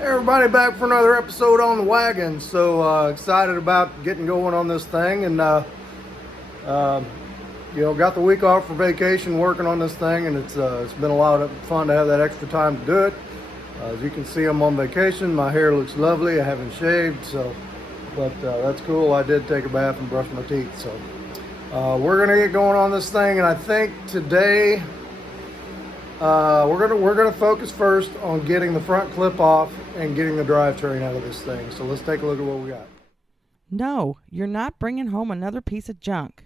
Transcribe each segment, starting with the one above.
Hey everybody, back for another episode on the wagon. So excited about getting going on this thing, and got the week off for vacation working on this thing, and it's been a lot of fun to have that extra time to do it. As you can see, I'm on vacation. My hair looks lovely. I haven't shaved, but that's cool. I did take a bath and brush my teeth. So we're gonna get going on this thing, and I think today we're gonna focus first on getting the front clip off and getting the drivetrain out of this thing. So let's take a look at what we got. No, you're not bringing home another piece of junk.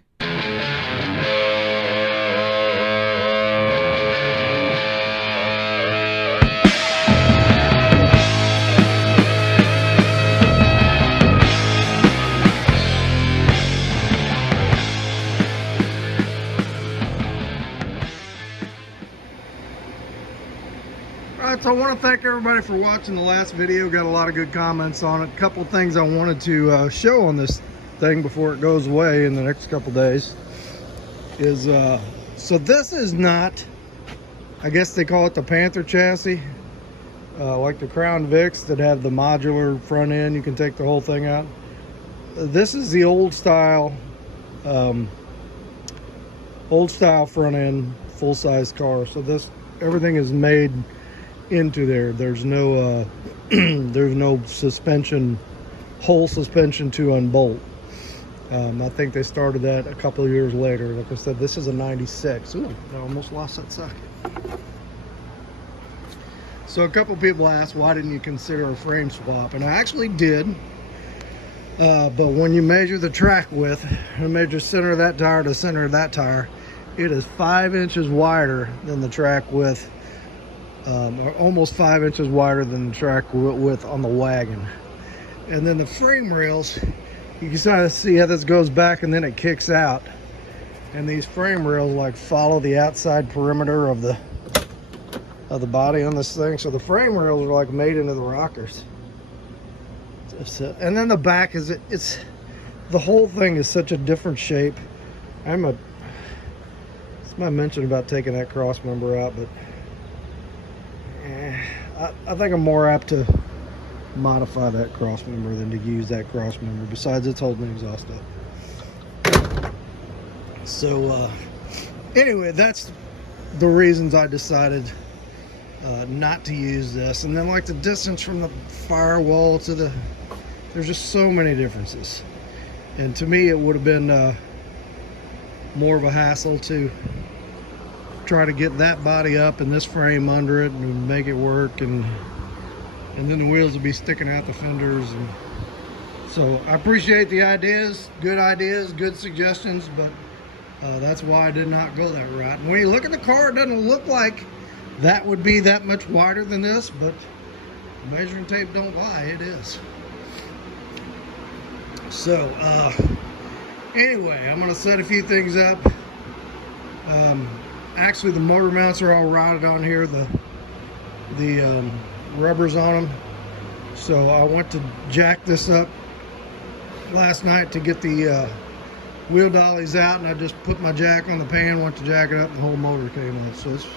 Alright, so I want to thank everybody for watching the last video. Got a lot of good comments on it. A couple of things I wanted to show on this thing before it goes away in the next couple days is so this is not, I guess they call it the Panther chassis, like the Crown Vics that have the modular front end. You can take the whole thing out. This is the old style front end full-size car. So everything is made into there. There's no there's no suspension, whole suspension to unbolt. I think they started that a couple of years later. Like I said, this is a 96. Ooh, I almost lost that socket. So a couple people asked, why didn't you consider a frame swap? And I actually did, but when you measure the track width and measure center of that tire to center of that tire, it is 5 inches wider than the track width, or almost 5 inches wider than the track width on the wagon. And then the frame rails, you can kind of see how this goes back and then it kicks out. And these frame rails like follow the outside perimeter of the body on this thing. So the frame rails are like made into the rockers. And then the back is the whole thing is such a different shape. It's my mention about taking that cross member out, but I think I'm more apt to modify that cross member than to use that cross member. Besides, it's holding the exhaust up. So anyway, that's the reasons I decided not to use this. And then like the distance from the firewall to there's just so many differences. And to me, it would have been more of a hassle to try to get that body up and this frame under it and make it work, and then the wheels will be sticking out the fenders. And so I appreciate the ideas, good suggestions, but that's why I did not go that route. And when you look at the car, it doesn't look like that would be that much wider than this, but measuring tape don't lie, it is. So anyway, I'm gonna set a few things up. Actually, the motor mounts are all rotted on here, the rubbers on them. So I went to jack this up last night to get the wheel dollies out, and I just put my jack on the pan, went to jack it up, and the whole motor came off. So it's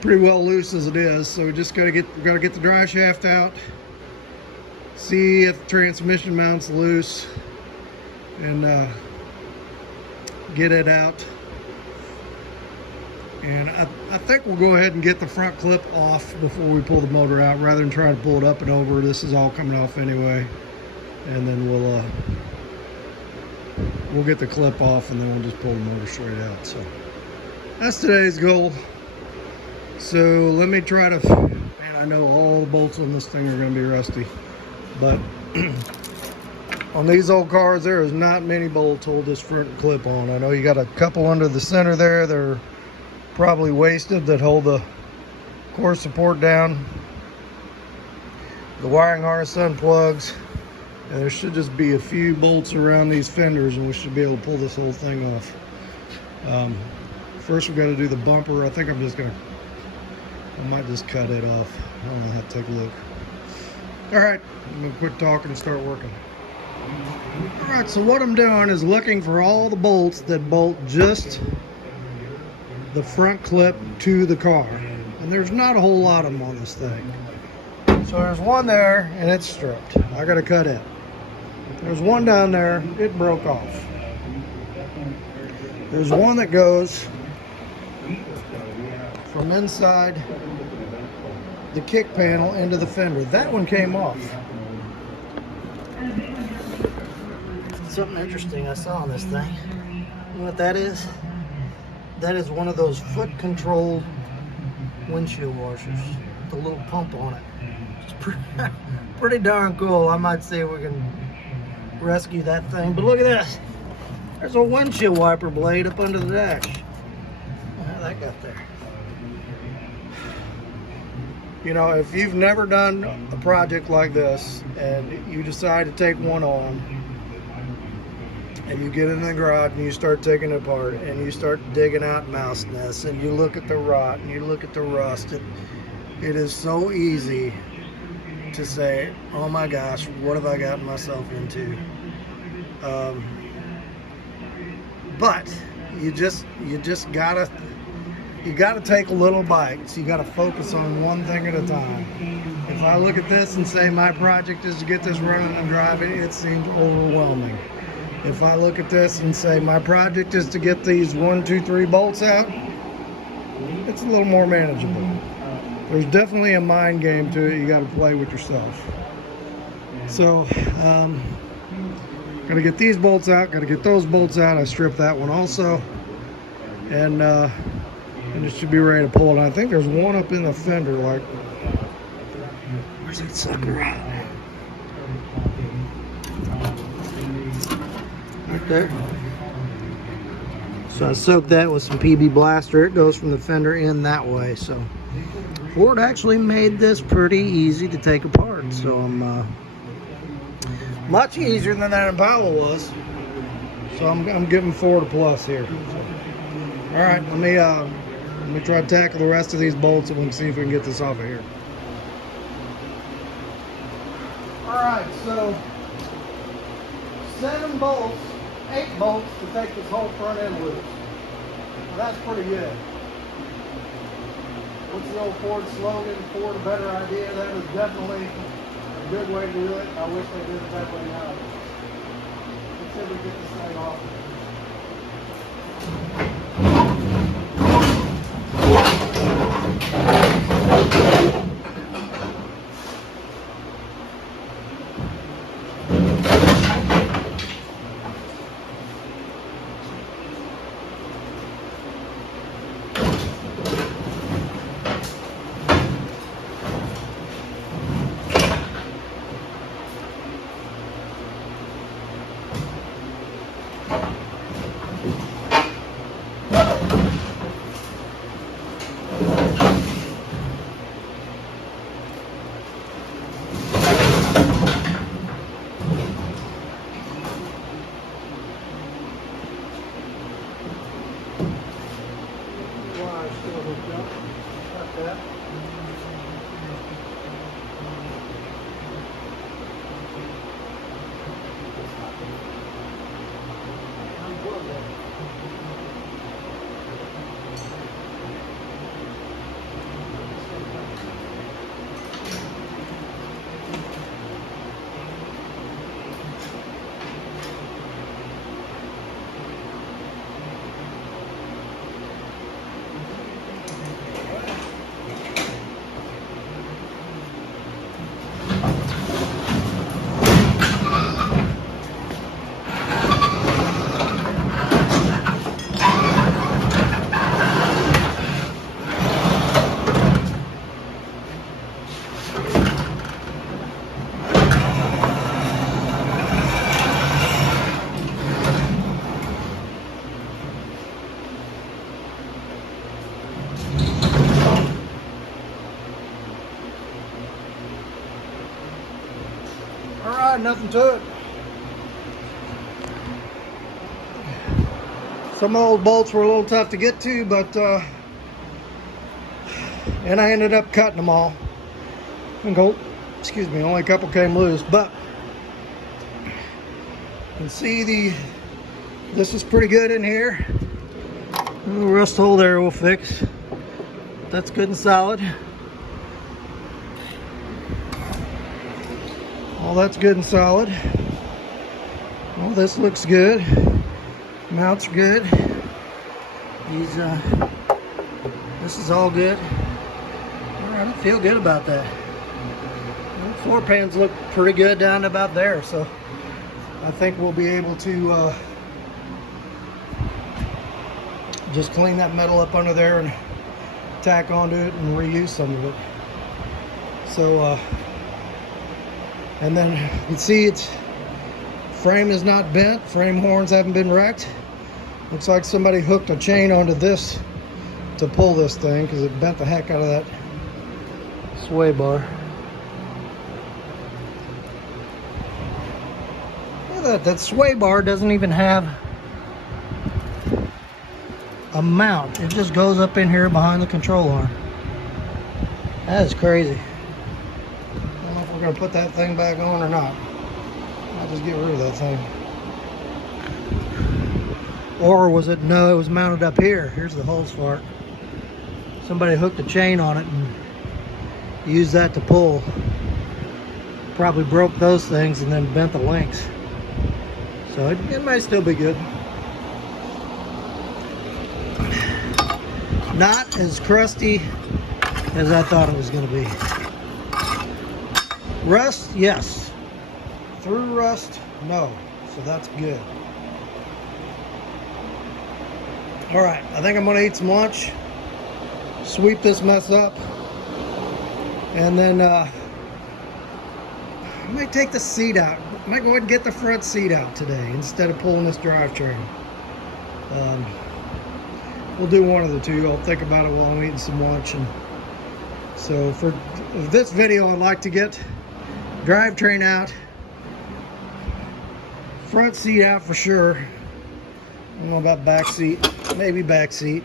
pretty well loose as it is. So we just gotta get the drive shaft out, see if the transmission mount's loose, and get it out. And I think we'll go ahead and get the front clip off before we pull the motor out, rather than try to pull it up and over. This is all coming off anyway. And then we'll get the clip off, and then we'll just pull the motor straight out. So that's today's goal. So let me try to, man, I know all the bolts on this thing are going to be rusty, but on these old cars, there is not many bolts hold this front clip on. I know you got a couple under the center there. They're probably wasted, that hold the core support down. The wiring harness unplugs, and there should just be a few bolts around these fenders, and we should be able to pull this whole thing off. First, we got to do the bumper. I think I might just cut it off. I don't know how to take a look. All right, I'm gonna quit talking and start working. All right, so what I'm doing is looking for all the bolts that bolt just the front clip to the car, and there's not a whole lot of them on this thing. So there's one there and it's stripped. I gotta cut it. There's one down there, it broke off. There's one that goes from inside the kick panel into the fender. That one came off. Something interesting I saw on this thing. You know what that is? That is one of those foot controlled windshield washers. The little pump on it. It's pretty darn cool. I might say we can rescue that thing. But look at this. There's a windshield wiper blade up under the dash. How that got there? You know, if you've never done a project like this and you decide to take one on, and you get in the garage and you start taking it apart and you start digging out mouse nests and you look at the rot and you look at the rust, it is so easy to say, oh my gosh, what have I gotten myself into? But you gotta take little bites. You gotta focus on one thing at a time. If I look at this and say my project is to get this running and driving, it seems overwhelming. If I look at this and say my project is to get these 1, 2, 3 bolts out, it's a little more manageable. There's definitely a mind game to it. You got to play with yourself. So, got to get these bolts out. Got to get those bolts out. I stripped that one also, and it should be ready to pull it. I think there's one up in the fender. Like, where's that sucker at? Right there. So I soaked that with some PB Blaster. It goes from the fender in that way. So Ford actually made this pretty easy to take apart. So I'm much easier than that Impala was. So I'm giving Ford a plus here. So, all right, let me try to tackle the rest of these bolts and we can see if we can get this off of here. All right, so 7 bolts. 8 bolts to take this whole front end loose. Now that's pretty good. What's the old Ford slogan? Ford, a better idea. That is definitely a good way to do it. I wish they did it that way now. Let's see if we get this thing off. Nothing to it. Some old bolts were a little tough to get to, but and I ended up cutting them all. Excuse me, only a couple came loose, but you can see this is pretty good in here. A little rust hole there we'll fix. That's good and solid. All that's good and solid. All this looks good. Mounts are good. These, this is all good. All right, I feel good about that. The floor pans look pretty good down to about there, so I think we'll be able to just clean that metal up under there and tack onto it and reuse some of it. So, and then you can see its frame is not bent, frame horns haven't been wrecked. Looks like somebody hooked a chain onto this to pull this thing because it bent the heck out of that sway bar. Look at that, that sway bar doesn't even have a mount. It just goes up in here behind the control arm. That is crazy. I don't know if we're going to put that thing back on or not. I'll just get rid of that thing. Or was it, no, it was mounted up here. Here's the hose for it. Somebody hooked a chain on it and used that to pull. Probably broke those things and then bent the links. So it might still be good. Not as crusty as I thought it was going to be. Rust, yes. Through rust, no. So that's good. All right, I think I'm going to eat some lunch, sweep this mess up, and then I might take the seat out. I might go ahead and get the front seat out today instead of pulling this drivetrain. We'll do one of the two. I'll think about it while I'm eating some lunch. And so for this video, I'd like to get drivetrain out, front seat out for sure. I don't know about back seat, maybe back seat,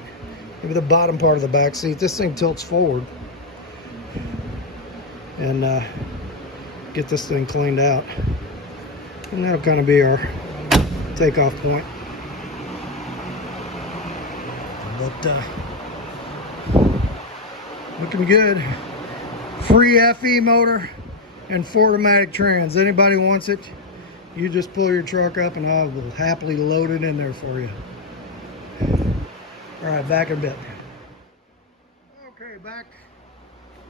maybe the bottom part of the back seat. This thing tilts forward. And get this thing cleaned out. And that'll kind of be our takeoff point. But looking good. Free FE motor and 4-automatic trans. Anybody wants it, you just pull your truck up and I will happily load it in there for you. All right, back in a bit. Okay, back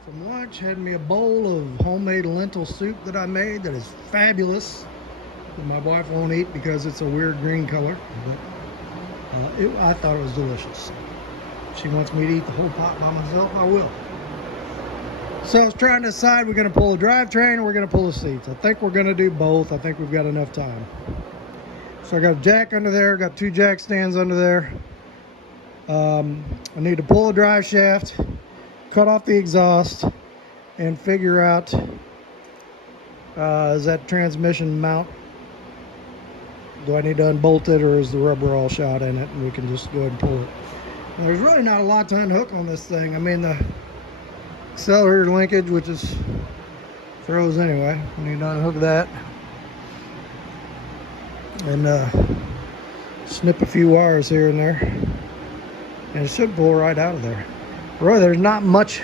from lunch. Had me a bowl of homemade lentil soup that I made that is fabulous. But my wife won't eat because it's a weird green color. But I thought it was delicious. If she wants me to eat the whole pot by myself, I will. So I was trying to decide, we're going to pull a drivetrain or we're going to pull the seats. I think we're going to do both. I think we've got enough time. So I got a jack under there, got 2 jack stands under there. I need to pull a drive shaft, cut off the exhaust, and figure out is that transmission mount, do I need to unbolt it or is the rubber all shot in it and we can just go ahead and pull it. And there's really not a lot to unhook on this thing. I mean, the accelerator linkage, which is froze anyway, I need to unhook that and snip a few wires here and there, and it should pull right out of there. Really, there's not much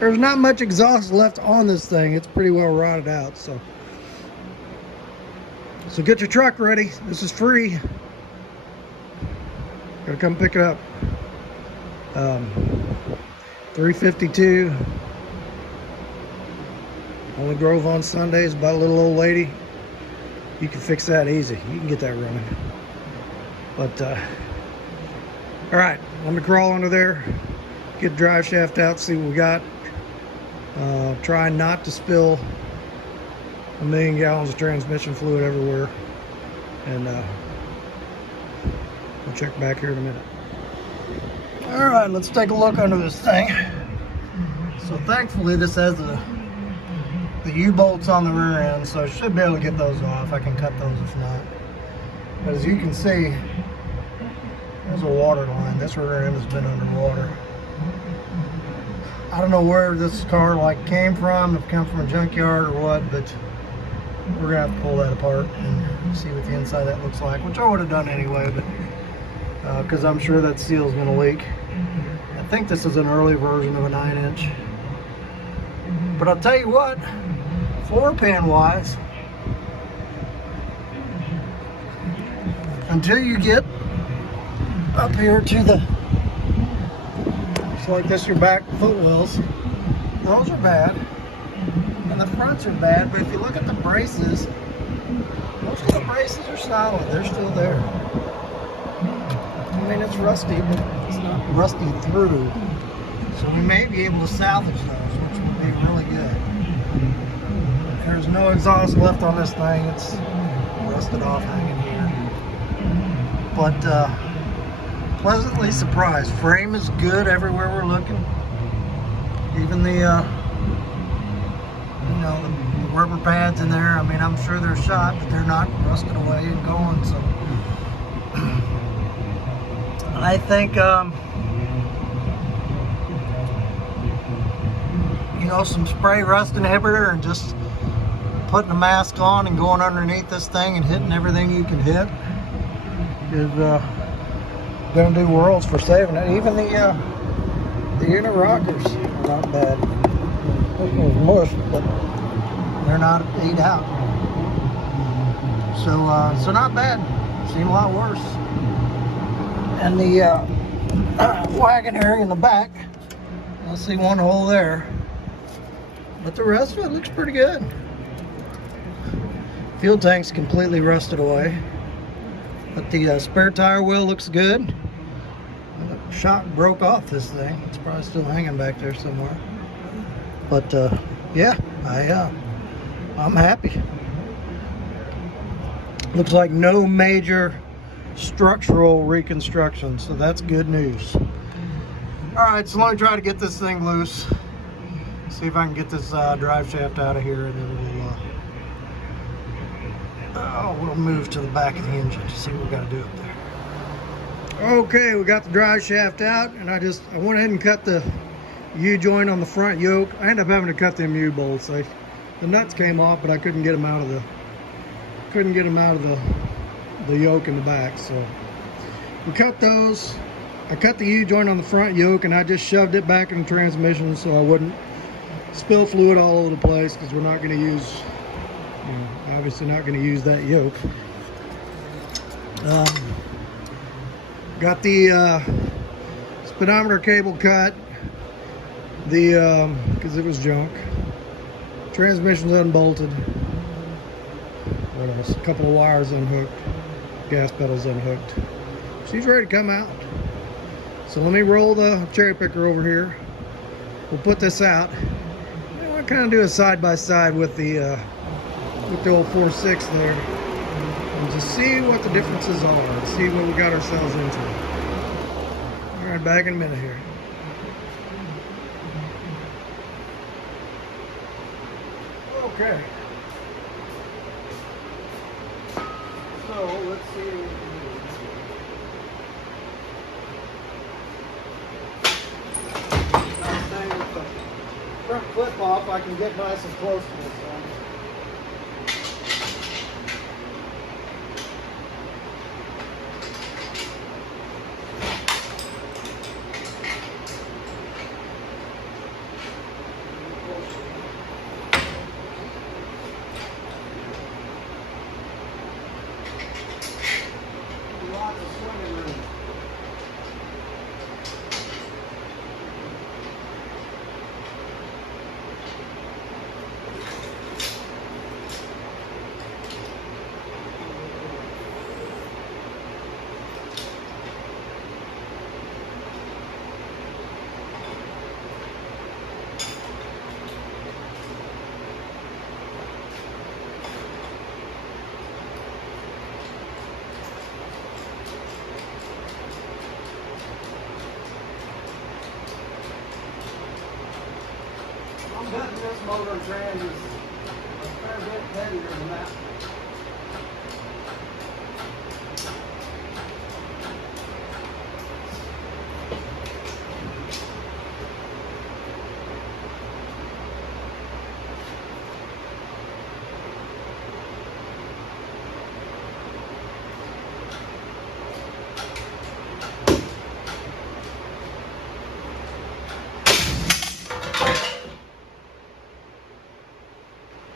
there's not much exhaust left on this thing. It's pretty well rotted out. So get your truck ready. This is free. Gotta come pick it up. 352. Only drove on Sundays, about a little old lady. You can fix that easy. You can get that running. But all right, let me crawl under there, get the drive shaft out, see what we got. Try not to spill 1 million gallons of transmission fluid everywhere. And we'll check back here in a minute. All right, let's take a look under this thing. So thankfully this has the U-bolts on the rear end, so I should be able to get those off. I can cut those if not. But as you can see, there's a water line. This rear end has been underwater. I don't know where this car came from, if it comes from a junkyard or what, but we're gonna have to pull that apart and see what the inside of that looks like, which I would have done anyway, but because I'm sure that seal's gonna leak. I think this is an early version of a 9-inch. But I'll tell you what, floor pan wise, until you get up here to the, it's like this, your back footwells, those are bad, and the fronts are bad, but if you look at the braces, most of the braces are solid, they're still there. I mean, it's rusty, but it's not rusty through, so we may be able to salvage those, which would be really good. There's no exhaust left on this thing, it's rusted off hanging here. But pleasantly surprised. Frame is good everywhere we're looking. Even the, you know, the rubber pads in there. I mean, I'm sure they're shot, but they're not rusted away and going. So I think, you know, some spray rust inhibitor and just putting a mask on and going underneath this thing and hitting everything you can hit is gonna do worlds for saving it. Even the inner rockers are not bad. It was mush, but they're not eat out. So not bad. Seen a lot worse. And the wagon area in the back, I see one hole there, but the rest of it looks pretty good. Fuel tank's completely rusted away, but the spare tire wheel looks good. The shock broke off this thing. It's probably still hanging back there somewhere. But yeah, I'm happy. Looks like no major structural reconstruction, so that's good news. All right, so let me try to get this thing loose. See if I can get this drive shaft out of here, and then we'll move to the back of the engine to see what we got to do up there. Okay, we got the drive shaft out, and I went ahead and cut the U-joint on the front yoke. I ended up having to cut them U-bolts. The nuts came off, but I couldn't get them out of the yoke in the back. So we cut those. I cut the U-joint on the front yoke, and I just shoved it back in the transmission so I wouldn't spill fluid all over the place, because we're not going to use, obviously not going to use that yoke. Got the speedometer cable cut, because it was junk. Transmission's unbolted. What else? A couple of wires unhooked. Gas pedals unhooked. She's ready to come out. So let me roll the cherry picker over here. We'll put this out. I want to kind of do a side by side with the old 4.6 there, and just see what the differences are, and see what we got ourselves into. All right, back in a minute here. Okay. So let's see what we can do. Nice thing with the front clip off, I can get nice and close to this thing. Lots of swinging room. I'm betting this motor trans is a fair bit heavier than that.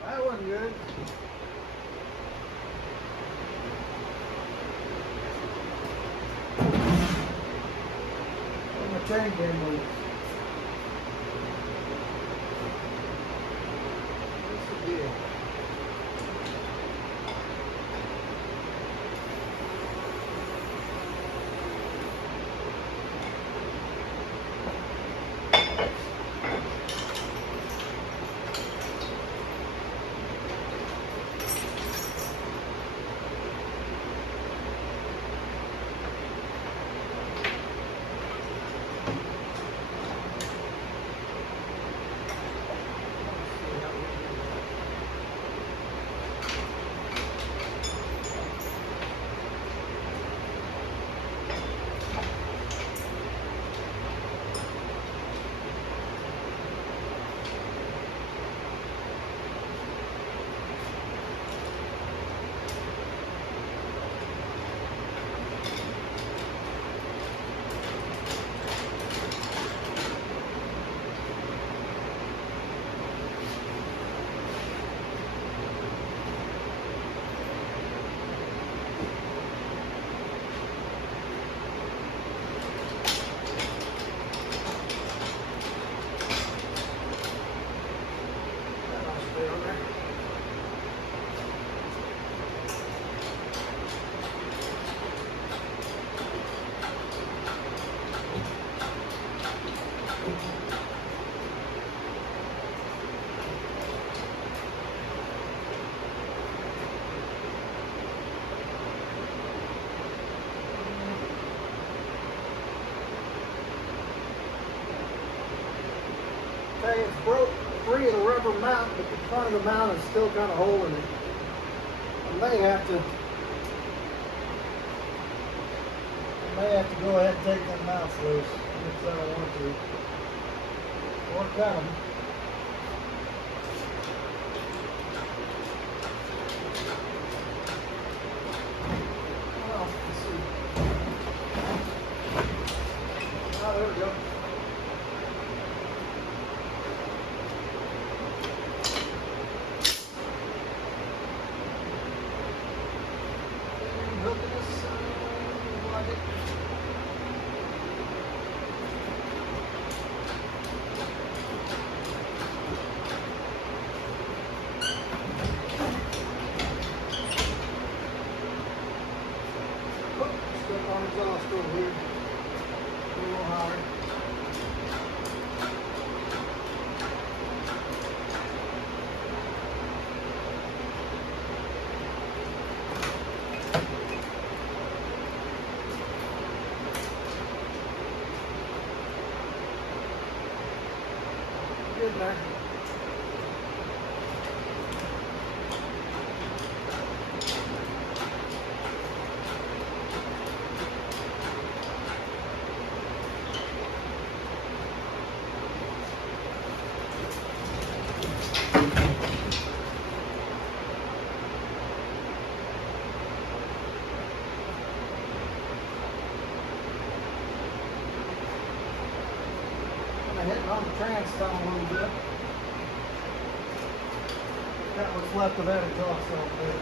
That doing good. My chain came loose. What's the deal? Okay, it's broke free of the rubber mount, but the front of the mount is still kind of holding it. I may have to go ahead and take them mounts loose if I don't want to. Or cut them. Well, let's see. Oh, there we go. On exhaust over here. A little higher. Good there. Hitting on the transom a little bit. Got what's left of that exhaust off there.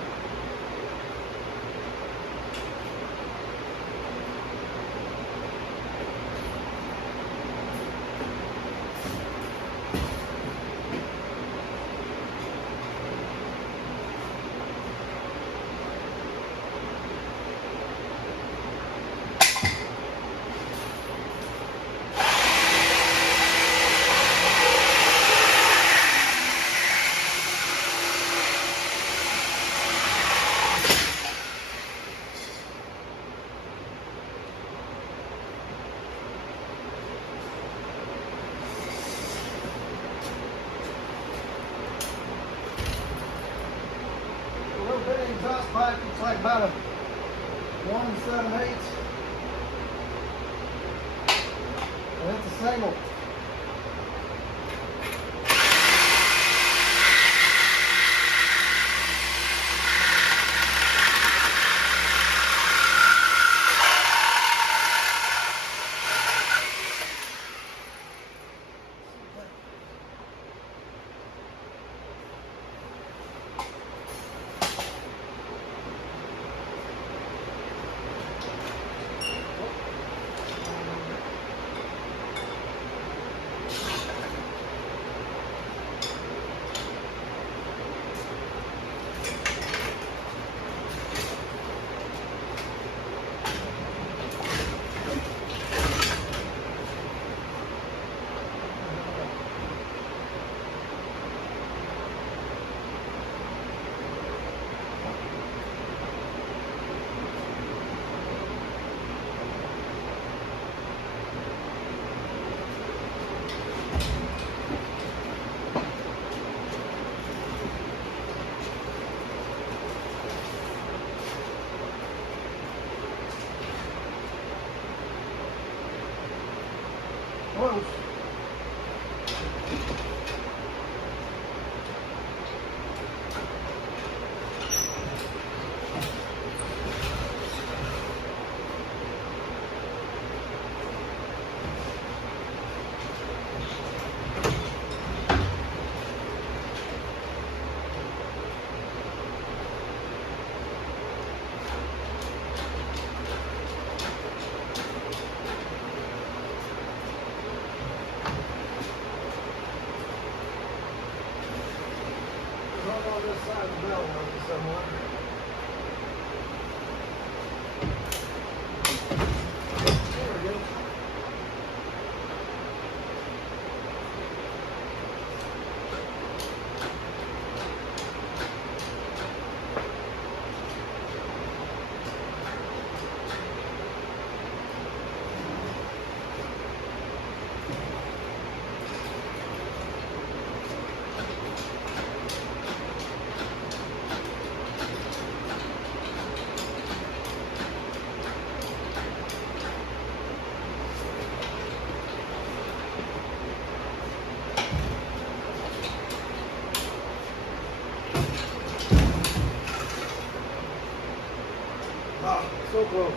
Exhaust pipe, it's like about a 1 7/8. And it's a single. hung on this side of the bell somewhere. There we go. So close.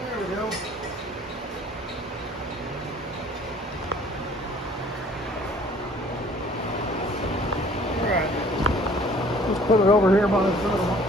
There we go. All right. Just put it over here by the other one.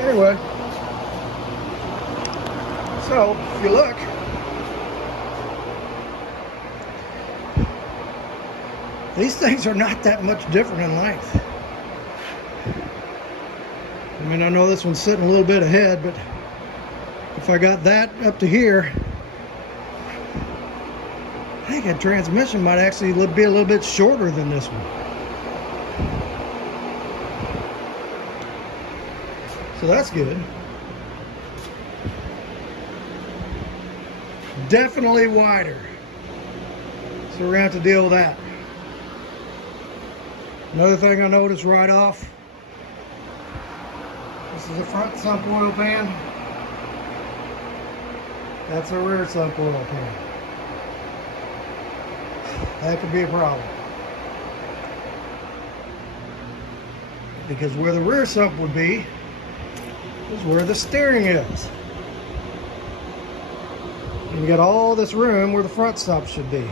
Anyway, so if you look, these things are not that much different in length. I mean, I know this one's sitting a little bit ahead, but if I got that up to here, I think that transmission might actually be a little bit shorter than this one. So that's good. Definitely wider. So we're going to have to deal with that. Another thing I noticed right off, this is a front sump oil pan. That's a rear sump oil pan. That could be a problem. Because where the rear sump would be is where the steering is. And you got all this room where the front sump should be.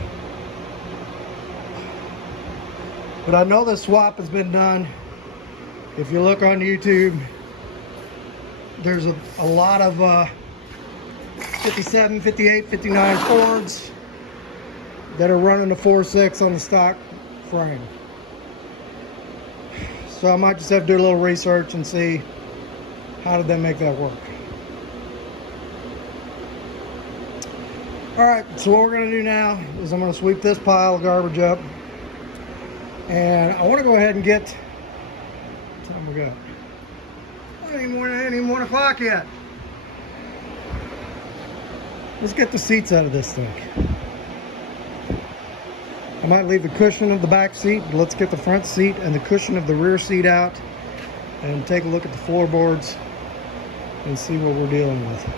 But I know the swap has been done. If you look on YouTube, there's a lot of 57, 58, 59 Fords that are running the 4.6 on the stock frame. So I might just have to do a little research and see how did they make that work. All right, so what we're gonna do now is I'm gonna sweep this pile of garbage up, and I wanna go ahead and get, what time we got? It ain't even 1 o'clock yet. Let's get the seats out of this thing. I might leave the cushion of the back seat, but let's get the front seat and the cushion of the rear seat out, and take a look at the floorboards and see what we're dealing with.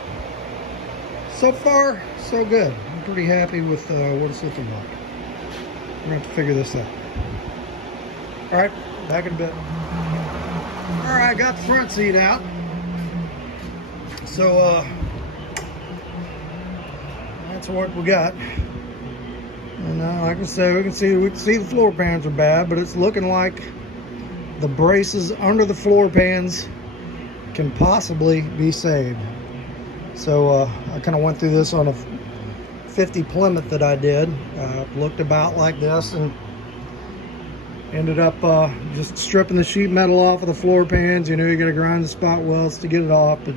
So far, so good. I'm pretty happy with what it's looking like. We're gonna have to figure this out. All right, back in a bit. All right, got the front seat out. So that's what we got. And like I said, we can see the floor pans are bad, but it's looking like the braces under the floor pans can possibly be saved. So I kind of went through this on a 50 Plymouth that I did. Looked about like this and ended up just stripping the sheet metal off of the floor pans. You know, you got to grind the spot welds to get it off, but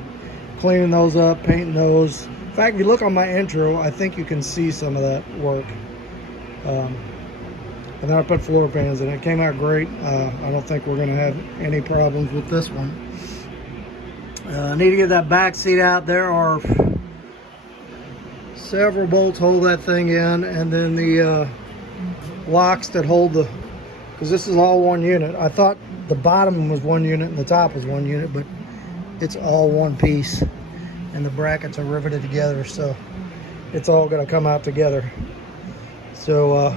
cleaning those up, painting those. In fact, if you look on my intro, I think you can see some of that work. And then I put floor pans in. It came out great. I don't think we're going to have any problems with this one. I need to get that back seat out. There are several bolts hold that thing in, and then the locks that hold the, because this is all one unit. I thought the bottom was one unit and the top was one unit, but it's all one piece, and the brackets are riveted together, so it's all going to come out together. So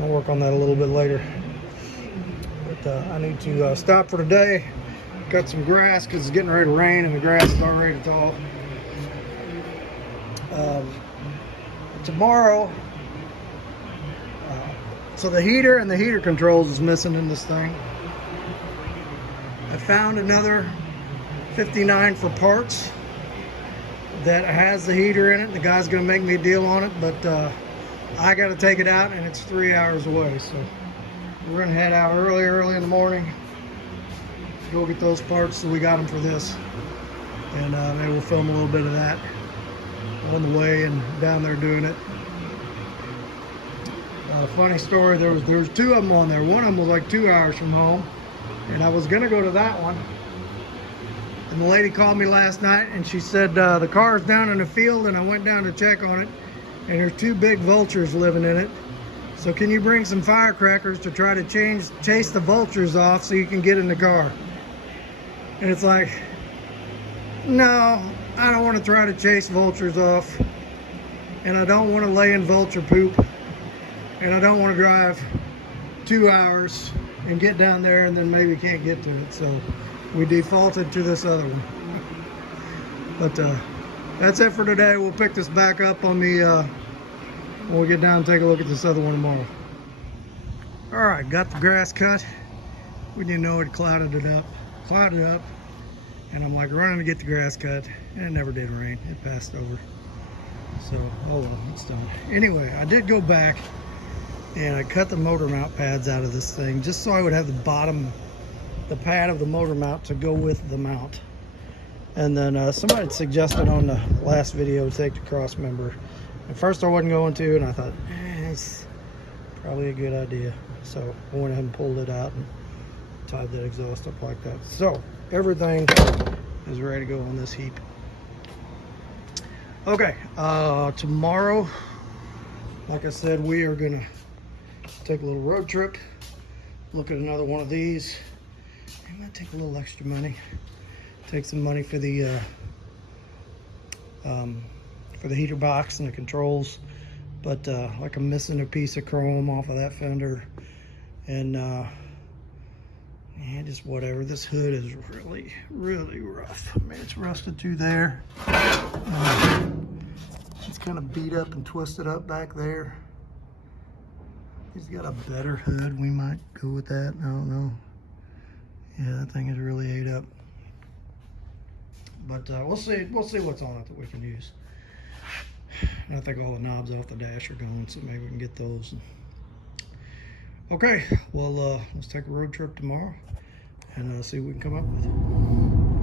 I'll work on that a little bit later. But I need to stop for today, cut some grass because it's getting ready to rain and the grass is already tall. Tomorrow, so the heater and the heater controls is missing in this thing. I found another 59 for parts that has the heater in it. The guy's gonna make me a deal on it, but I got to take it out, and it's 3 hours away. So we're gonna head out early in the morning, go get those parts. So we got them for this, and maybe we'll film a little bit of that on the way and down there doing it. Funny story, there was two of them on there. One of them was like 2 hours from home, and I was gonna go to that one, and the lady called me last night and she said the car's down in the field, and I went down to check on it, and there's two big vultures living in it. So can you bring some firecrackers to try to chase the vultures off so you can get in the car? And it's like, no, I don't want to try to chase vultures off, and I don't want to lay in vulture poop, and I don't want to drive 2 hours and get down there and then maybe can't get to it. So we defaulted to this other one. But that's it for today. We'll pick this back up on the when we get down and take a look at this other one tomorrow. All right, got the grass cut. We didn't know it clouded up, and I'm like running to get the grass cut, and it never did rain. It passed over. So, oh well, it's done. Anyway, I did go back and I cut the motor mount pads out of this thing just so I would have the bottom, the pad of the motor mount to go with the mount. And then somebody had suggested on the last video to take the cross member. At first I wasn't going to, and I thought, it's probably a good idea. So I went ahead and pulled it out and tied that exhaust up like that. So everything is ready to go on this heap. Okay, tomorrow, like I said, we are gonna take a little road trip, look at another one of these. I'm gonna take a little extra money, take some money for the heater box and the controls, but like I'm missing a piece of chrome off of that fender, and yeah, just whatever. This hood is really rough. I mean, it's rusted through there. It's kind of beat up and twisted up back there. He's got a better hood. We might go with that. I don't know. Yeah, that thing is really ate up. But we'll see what's on it that we can use. And I think all the knobs off the dash are gone, so maybe we can get those. Okay, well, let's take a road trip tomorrow and see what we can come up with.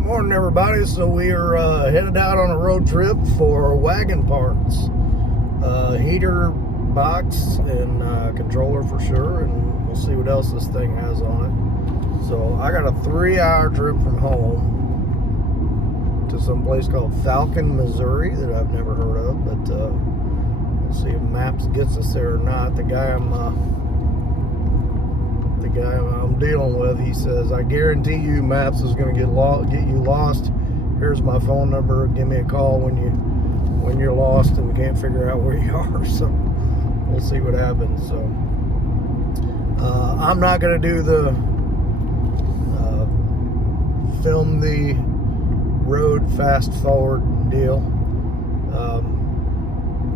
Morning, everybody. So we are headed out on a road trip for wagon parts, heater box and controller for sure, and we'll see what else this thing has on it. So I got a 3-hour trip from home to some place called Falcon, Missouri that I've never heard of, but we'll see if Maps gets us there or not. The guy I'm dealing with. He says, I guarantee you Maps is going to get you lost. Here's my phone number. Give me a call when you're lost and can't figure out where you are. So we'll see what happens. So I'm not going to do the film the road fast forward deal.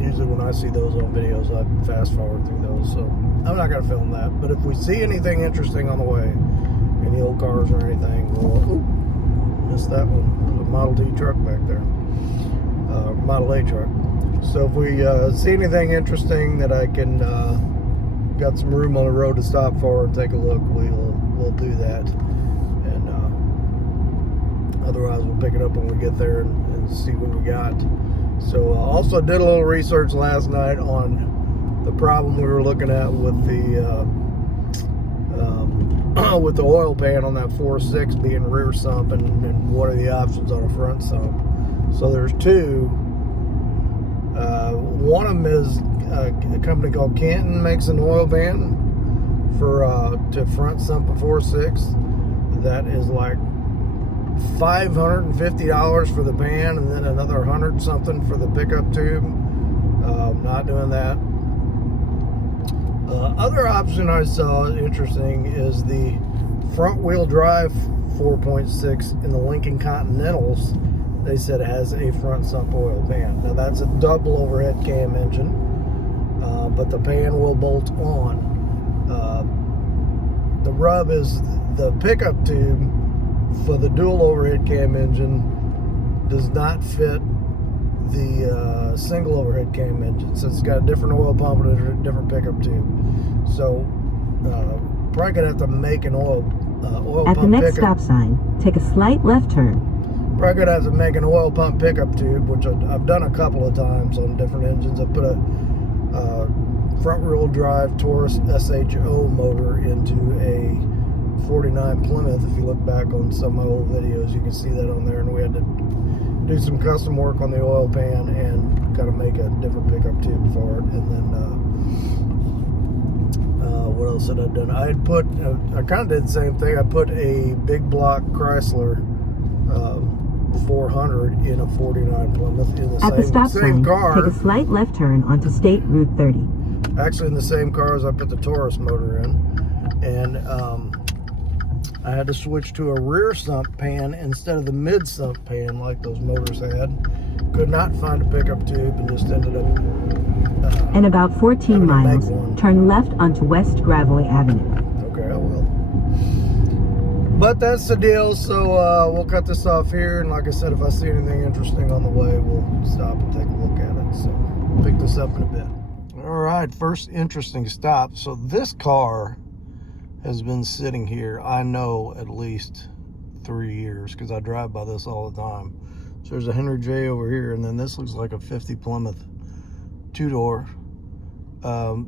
Usually when I see those on videos, I fast forward through those, so I'm not going to film that. But if we see anything interesting on the way, any old cars or anything, we'll, missed that one. There's a Model T truck back there, Model A truck. So if we see anything interesting that I can, got some room on the road to stop for and take a look, we'll do that. And otherwise we'll pick it up when we get there and see what we got. So also did a little research last night on the problem we were looking at with the with the oil pan on that 4.6 being rear sump, and what are the options on a front sump. So there's two. One of them is a company called Canton, makes an oil pan for to front sump a 4.6. That is like $550 for the pan, and then another 100 something for the pickup tube. Not doing that. Other option I saw interesting is the front wheel drive 4.6 in the Lincoln Continentals. They said it has a front sump oil pan. Now that's a double overhead cam engine, but the pan will bolt on. The rub is the pickup tube for the dual overhead cam engine does not fit the single overhead cam engine, so it's got a different oil pump and a different pickup tube. So probably gonna have to make an oil At pump the next pickup. stop sign, take a slight left turn. Probably gonna have to make an oil pump pickup tube, which I've done a couple of times on different engines. I put a front wheel drive Taurus SHO motor into a 49 Plymouth. If you look back on some of my old videos, you can see that on there. And we had to do some custom work on the oil pan and kind of make a different pickup tube for it. And then what else had I done? I had put, I kind of did the same thing. I put a big block Chrysler 400 in a 49 Plymouth in the At the stop same sign, car. take a slight left turn onto State Route 30. Actually, in the same car as I put the Taurus motor in. And I had to switch to a rear sump pan instead of the mid sump pan like those motors had. Could not find a pickup tube and just ended up In about 14 miles, turn left onto West Gravelly Avenue. Okay, I will. But that's the deal. So we'll cut this off here, and like I said, if I see anything interesting on the way, we'll stop and take a look at it. So we'll pick this up in a bit. All right, first interesting stop. So this car has been sitting here, I know, at least 3 years, because I drive by this all the time. So there's a Henry J over here, and then this looks like a 50 Plymouth two-door.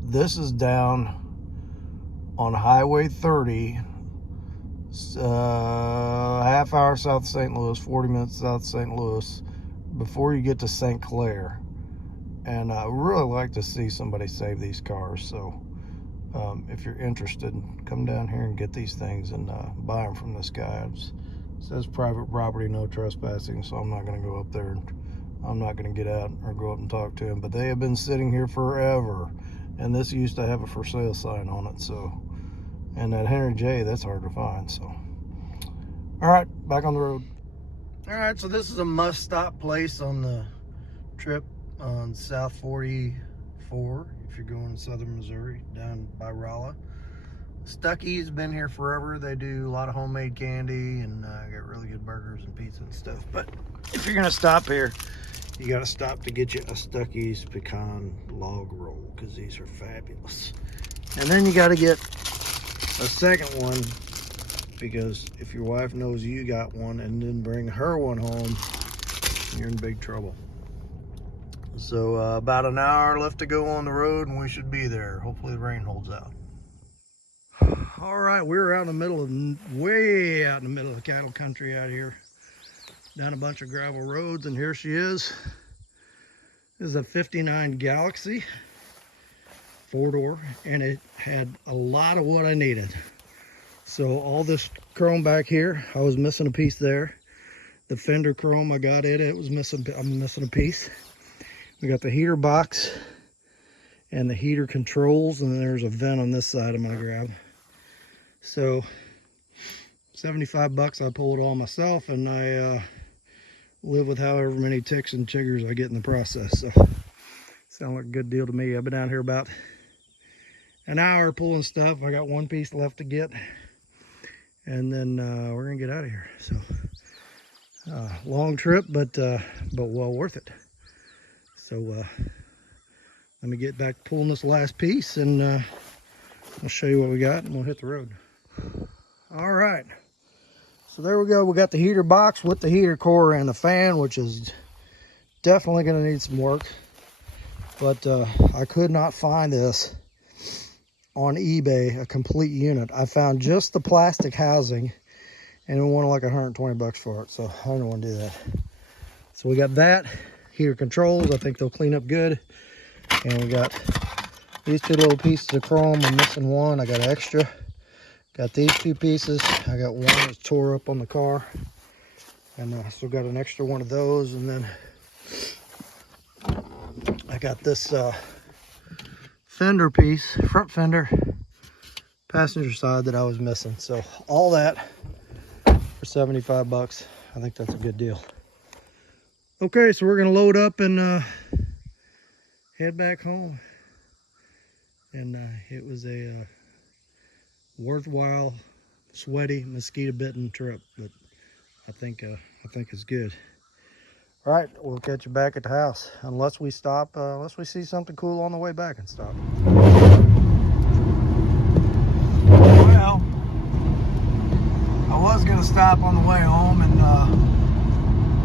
This is down on Highway 30, half hour south of St. Louis, 40 minutes south of St. Louis, before you get to St. Clair. And I really like to see somebody save these cars. So if you're interested, come down here and get these things and buy them from this guy. It says private property, no trespassing, so I'm not going to go up there, and I'm not going to get out or go up and talk to him. But they have been sitting here forever, and this used to have a for sale sign on it. So, and that Henry J, that's hard to find. So all right, back on the road. All right, so this is a must stop place on the trip on South 44 if you're going to southern Missouri, down by Rolla. Stuckey's been here forever. They do a lot of homemade candy and got really good burgers and pizza and stuff. But if you're gonna stop here, you gotta stop to get you a Stuckey's pecan log roll, because these are fabulous. And then you gotta get a second one, because if your wife knows you got one and then bring her one home, you're in big trouble. So about an hour left to go on the road, and we should be there. Hopefully the rain holds out. All right, we're out in the middle of, way out in the middle of the cattle country out here, down a bunch of gravel roads, and here she is. This is a 59 Galaxy 4-door, and it had a lot of what I needed. So all this chrome back here, I was missing a piece there. The fender chrome I got it was missing. I'm missing a piece. We got the heater box and the heater controls, and then there's a vent on this side I'm gonna grab. So 75 bucks, I pulled it all myself, and I live with however many ticks and chiggers I get in the process. So sound like a good deal to me. I've been out here about an hour pulling stuff. I got one piece left to get, and then we're gonna get out of here. So long trip, but well worth it. So let me get back to pulling this last piece, and I'll show you what we got, and we'll hit the road. All right, so there we go. We got the heater box with the heater core and the fan, which is definitely going to need some work. But I could not find this on eBay, a complete unit. I found just the plastic housing, and it wanted like 120 bucks for it, so I don't want to do that. So we got that, heater controls. I think they'll clean up good. And we got these two little pieces of chrome. I'm missing one. I got extra. Got these two pieces. I got one that's tore up on the car, and I still got an extra one of those. And then I got this fender piece, front fender, passenger side, that I was missing. So all that for 75 bucks. I think that's a good deal. Okay, so we're gonna load up and head back home. And it was a worthwhile, sweaty, mosquito-bitten trip, but I think it's good. All right, we'll catch you back at the house, unless we stop, unless we see something cool on the way back and stop. Well, I was gonna stop on the way home and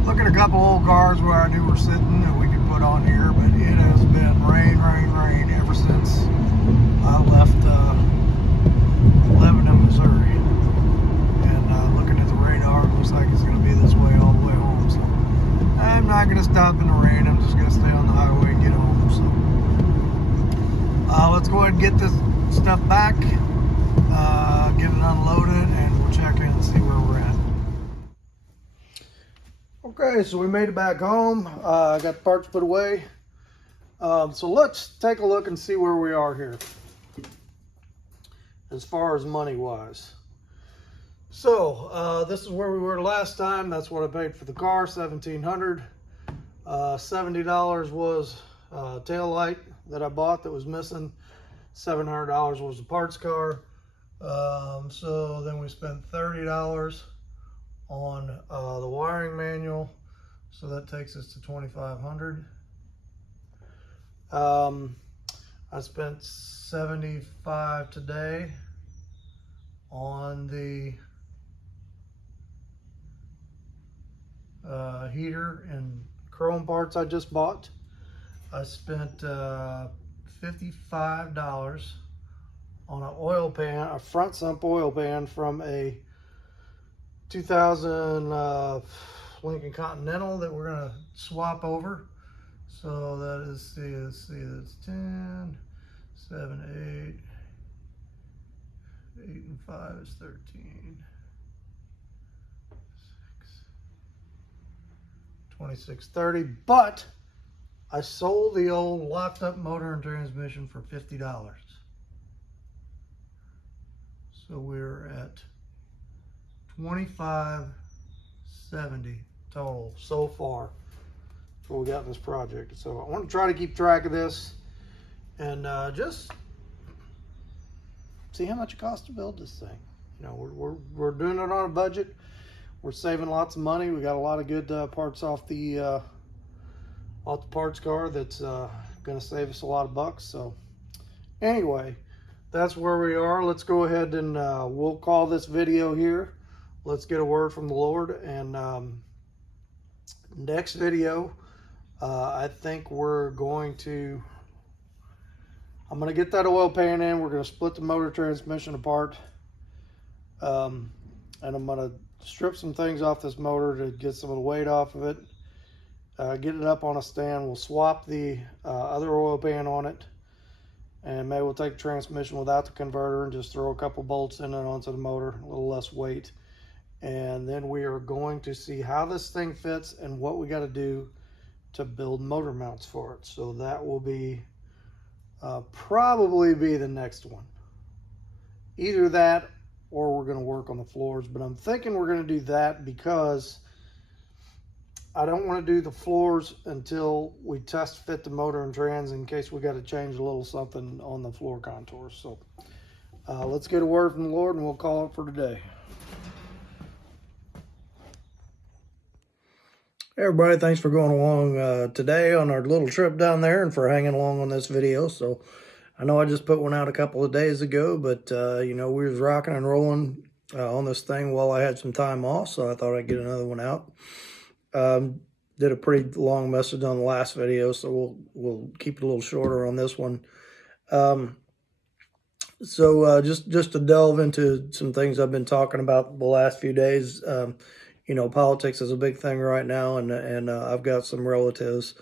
look at a couple old cars where I knew were sitting that we could put on here, but it has been rain ever since I left Lebanon, Missouri. And looking at the radar, it looks like it's going to be this way all the way home. So I'm not going to stop in the rain. I'm just going to stay on the highway and get home. So let's go ahead and get this stuff back, get it unloaded, and we'll check in and see where we're at. Okay, so we made it back home. I got the parts put away. So let's take a look and see where we are here as far as money wise. So this is where we were last time. That's what I paid for the car, $1,700. $70 was tail light that I bought that was missing. $700 was the parts car. So then we spent $30 on the wiring manual, so that takes us to $2,500. I spent $75 today on the heater and chrome parts I just bought. I spent $55 on an oil pan, a front sump oil pan from a 2000 Lincoln Continental that we're gonna swap over. So that is, let's see, that's 10, 7, 8 and 5 is 13, 26, 30. But I sold the old locked up motor and transmission for $50. So we're at $25.70 total so far for what we got in this project. So I want to try to keep track of this and just see how much it costs to build this thing. You know, we're doing it on a budget. We're saving lots of money. We got a lot of good parts off the parts car that's going to save us a lot of bucks. So anyway, that's where we are. Let's go ahead and we'll call this video here. Let's get a word from the Lord, and next video I think I'm going to get that oil pan in. We're going to split the motor transmission apart, and I'm going to strip some things off this motor to get some of the weight off of it, get it up on a stand. We'll swap the other oil pan on it, And maybe we'll take the transmission without the converter and just throw a couple bolts in it onto the motor, a little less weight. And then we are going to see how this thing fits and what we got to do to build motor mounts for it. So that will be probably be the next one. Either that or we're going to work on the floors. But I'm thinking we're going to do that because I don't want to do the floors until we test fit the motor and trans in case we got to change a little something on the floor contours. So let's get a word from the Lord and we'll call it for today. Hey everybody, thanks for going along today on our little trip down there and for hanging along on this video. So I know I just put one out a couple of days ago, but you know, we was rocking and rolling on this thing while I had some time off, so I thought I'd get another one out. Did a pretty long message on the last video, so we'll keep it a little shorter on this one. Just to delve into some things I've been talking about the last few days. You know, politics is a big thing right now, and I've got some relatives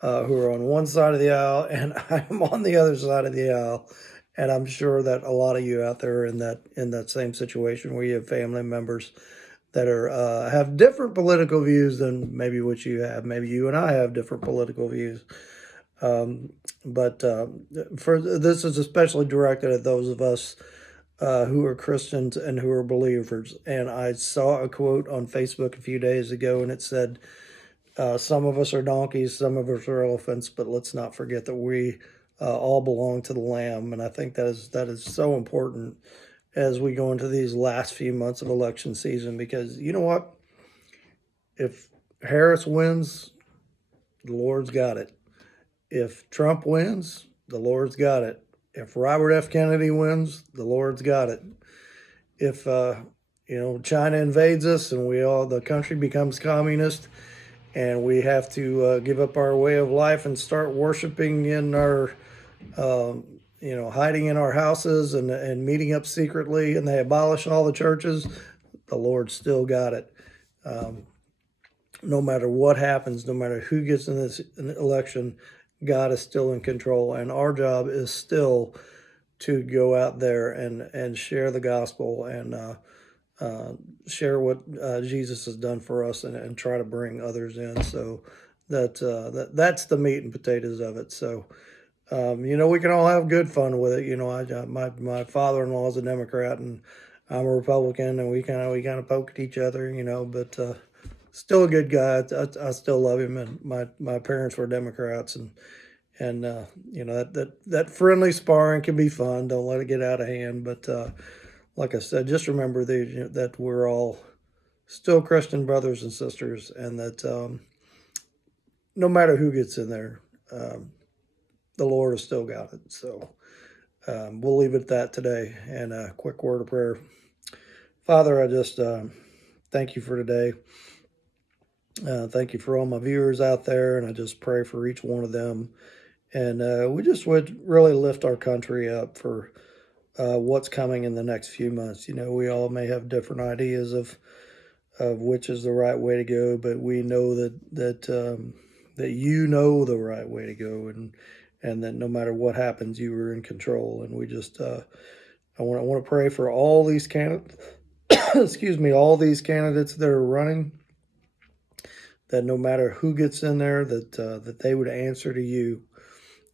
who are on one side of the aisle, and I'm on the other side of the aisle. And I'm sure that a lot of you out there are in that same situation where you have family members that are have different political views than maybe what you have. Maybe you and I have different political views. But for this is especially directed at those of us who are Christians and who are believers. And I saw a quote on Facebook a few days ago, and it said, some of us are donkeys, some of us are elephants, but let's not forget that we all belong to the Lamb. And I think that is so important as we go into these last few months of election season, because you know what? If Harris wins, the Lord's got it. If Trump wins, the Lord's got it. If Robert F. Kennedy wins, the Lord's got it. If you know, China invades us and the country becomes communist, and we have to give up our way of life and start worshiping in our, you know, hiding in our houses and meeting up secretly, and they abolish all the churches, the Lord still got it. No matter what happens, no matter who gets in this election, God is still in control, and our job is still to go out there and share the gospel and share what Jesus has done for us and try to bring others in. So that's the meat and potatoes of it. So you know, we can all have good fun with it. You know, my father-in-law is a Democrat and I'm a Republican, and we kind of poke at each other. You know, but still a good guy. I still love him, and my parents were Democrats, and you know, that friendly sparring can be fun. Don't let it get out of hand. But like I said, just remember that we're all still Christian brothers and sisters, and that no matter who gets in there, the Lord has still got it. So we'll leave it at that today. And a quick word of prayer. Father, I just thank you for today. Thank you for all my viewers out there, and I just pray for each one of them. And we just would really lift our country up for what's coming in the next few months. You know, we all may have different ideas of which is the right way to go, but we know that you know the right way to go, and that no matter what happens, you are in control. And we just I want to pray for all these candidates. Excuse me, all these candidates that are running, that no matter who gets in there, that they would answer to you,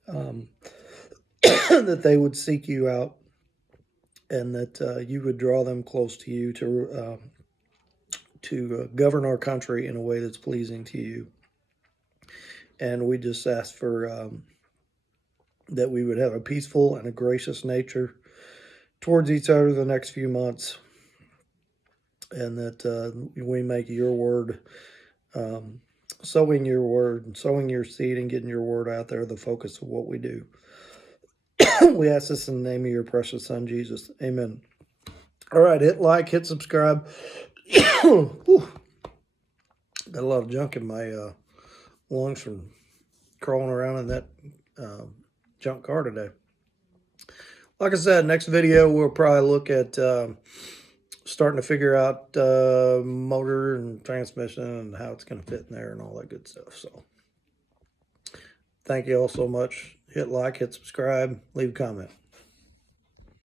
that they would seek you out, and that you would draw them close to you to govern our country in a way that's pleasing to you. And we just ask for that we would have a peaceful and a gracious nature towards each other the next few months, and that we make your word, sowing your word and sowing your seed and getting your word out there the focus of what we do. We ask this in the name of your precious son, Jesus. Amen. All right, hit like, hit subscribe. Got a lot of junk in my lungs from crawling around in that junk car today. Like I said, next video we'll probably look at starting to figure out motor and transmission and how it's going to fit in there and all that good stuff. So Thank you all so much. Hit like, hit subscribe, leave a comment.